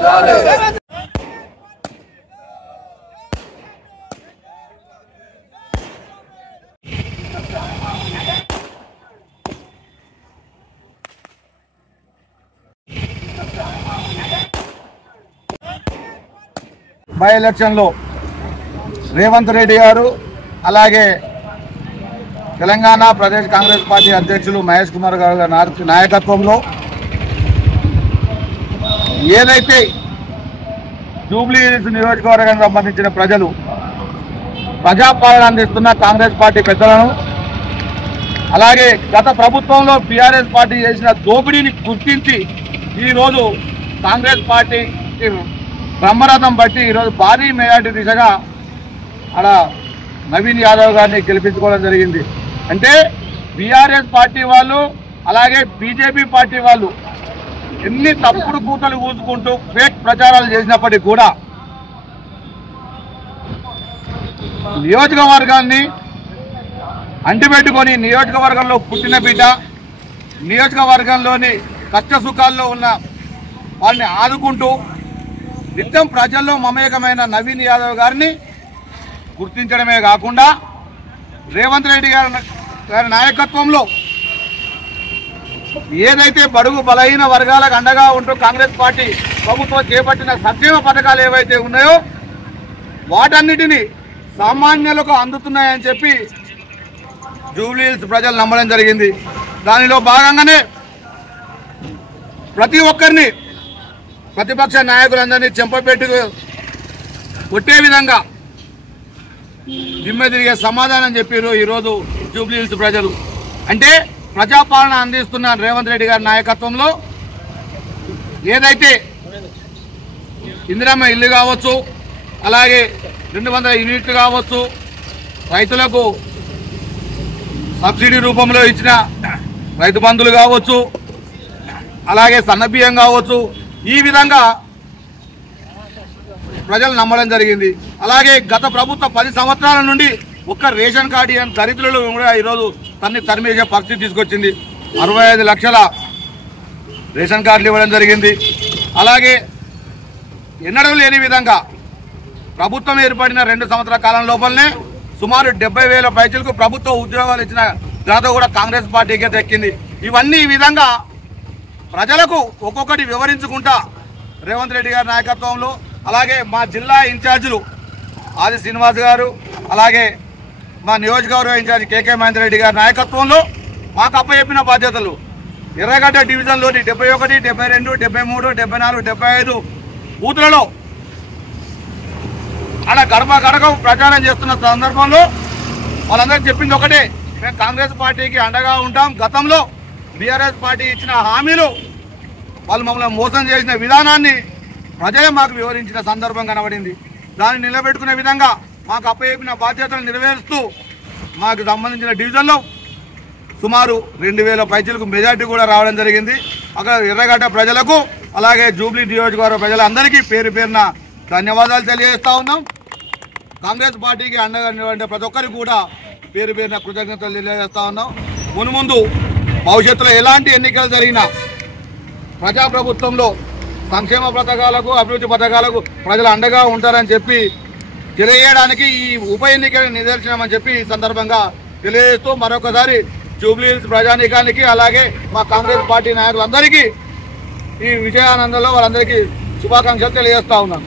By ఎలక్షన్లో రేవంత్ రెడ్డి గారు అలాగే తెలంగాణ ప్రదేశ్ కాంగ్రెస్ పార్టీ అధ్యక్షులు మహేష్ కుమార్ గారి నాయకత్వంలో ఏదైతే జూబ్లీహిల్స్ నియోజకవర్గానికి సంబంధించిన ప్రజలు ప్రజాపాలన అందిస్తున్న కాంగ్రెస్ పార్టీ పెద్దలను అలాగే గత ప్రభుత్వంలో టీఆర్ఎస్ పార్టీ చేసిన దోపిడీని గుర్తించి ఈరోజు కాంగ్రెస్ పార్టీకి బ్రహ్మరథం బట్టి ఈరోజు భారీ మెజార్టీ దిశగా అక్కడ నవీన్ యాదవ్ గారిని గెలిపించుకోవడం జరిగింది. అంటే బీఆర్ఎస్ పార్టీ వాళ్ళు అలాగే బీజేపీ పార్టీ వాళ్ళు ఎన్ని తప్పుడు కూతలు కూసుకుంటూ ఫేక్ ప్రచారాలు చేసినప్పటికీ కూడా నియోజకవర్గాన్ని అంటిపెట్టుకొని నియోజకవర్గంలో పుట్టిన బిడ్డ నియోజకవర్గంలోని కష్ట సుఖాల్లో ఉన్న వారిని ఆదుకుంటూ నిత్యం ప్రజల్లో మమేకమైన నవీన్ యాదవ్ గారిని గుర్తించడమే కాకుండా రేవంత్ రెడ్డి గారి నాయకత్వంలో ఏదైతే బడుగు బలహీన వర్గాలకు అండగా ఉంటూ కాంగ్రెస్ పార్టీ ప్రభుత్వం చేపట్టిన సంక్షేమ పథకాలు ఏవైతే ఉన్నాయో వాటన్నిటినీ సామాన్యులకు అందుతున్నాయని చెప్పి జూబ్లీహిల్స్ ప్రజలు నమ్మడం జరిగింది. దానిలో భాగంగానే ప్రతి ఒక్కరిని ప్రతిపక్ష నాయకులందరినీ చెంపపెట్టుకు కొట్టే విధంగా దిమ్మె తిరిగే సమాధానం చెప్పారు ఈరోజు జూబ్లీహిల్స్ ప్రజలు. అంటే ప్రజాపాలన అందిస్తున్న రేవంత్ రెడ్డి గారి నాయకత్వంలో ఏదైతే ఇందిరమ్మ ఇల్లు కావచ్చు అలాగే 200 యూనిట్లు కావచ్చు రైతులకు సబ్సిడీ రూపంలో ఇచ్చిన రైతు బంధులు కావచ్చు అలాగే సన్నబియ్యం కావచ్చు ఈ విధంగా ప్రజలు నమ్మడం జరిగింది. అలాగే గత ప్రభుత్వ 10 సంవత్సరాల నుండి ఒక్క రేషన్ కార్డు అని దరిద్రులు కూడా ఈరోజు తరిమేసే పరిస్థితి తీసుకొచ్చింది. 65 లక్షల రేషన్ కార్డులు ఇవ్వడం జరిగింది. అలాగే ఎన్నడూ లేని విధంగా ప్రభుత్వం ఏర్పడిన 2 సంవత్సరాల కాలం లోపలనే సుమారు 70,000 పైచలకు ప్రభుత్వ ఉద్యోగాలు ఇచ్చిన ఘనత కూడా కాంగ్రెస్ పార్టీకే దక్కింది. ఇవన్నీ ఈ విధంగా ప్రజలకు ఒక్కొక్కటి వివరించుకుంటా రేవంత్ రెడ్డి గారి నాయకత్వంలో అలాగే మా జిల్లా ఇన్ఛార్జీలు ఆది శ్రీనివాస్ గారు అలాగే మా నియోజకవర్గ ఇన్ఛార్జి కేకే మహేందర్ రెడ్డి గారి నాయకత్వంలో మాకు అప్పచెప్పిన బాధ్యతలు ఎర్రగడ్డ డివిజన్లోని 71, 72, 73, 74, 75 బూతులలో అలా గడప గడప ప్రచారం చేస్తున్న సందర్భంలో వాళ్ళందరికీ చెప్పింది ఒకటే, మేము కాంగ్రెస్ పార్టీకి అండగా ఉంటాం. గతంలో బీఆర్ఎస్ పార్టీ ఇచ్చిన హామీలు వాళ్ళు మమ్మల్ని మోసం చేసిన విధానాన్ని ప్రజలే మాకు వివరించిన సందర్భం కనబడింది. దాన్ని నిలబెట్టుకునే విధంగా మాకు అప్పచెప్పిన బాధ్యతలు నెరవేరుస్తూ మాకు సంబంధించిన డివిజన్లో సుమారు 2,000 పైచలకు మెజార్టీ కూడా రావడం జరిగింది. అక్కడ ఎర్రగడ్డ ప్రజలకు అలాగే జూబ్లీ నియోజకవర్గ ప్రజలందరికీ పేరు పేరున ధన్యవాదాలు తెలియజేస్తా ఉన్నాం. కాంగ్రెస్ పార్టీకి అండగా నిలబడే ప్రతి ఒక్కరికి కూడా పేరు పేరున కృతజ్ఞతలు తెలియజేస్తా ఉన్నాం. మున్ముందు భవిష్యత్తులో ఎలాంటి ఎన్నికలు జరిగినా ప్రజాప్రభుత్వంలో సంక్షేమ పథకాలకు అభివృద్ధి పథకాలకు ప్రజలు అండగా ఉంటారని చెప్పి తెలియజేయడానికి ఈ ఉప ఎన్నికల నిదర్శనం అని చెప్పి ఈ సందర్భంగా తెలియజేస్తూ మరొకసారి జూబ్లీహిల్స్ ప్రజానీకానికి అలాగే మా కాంగ్రెస్ పార్టీ నాయకులందరికీ ఈ విజయానందంలో వాళ్ళందరికీ శుభాకాంక్షలు తెలియజేస్తా ఉన్నాను.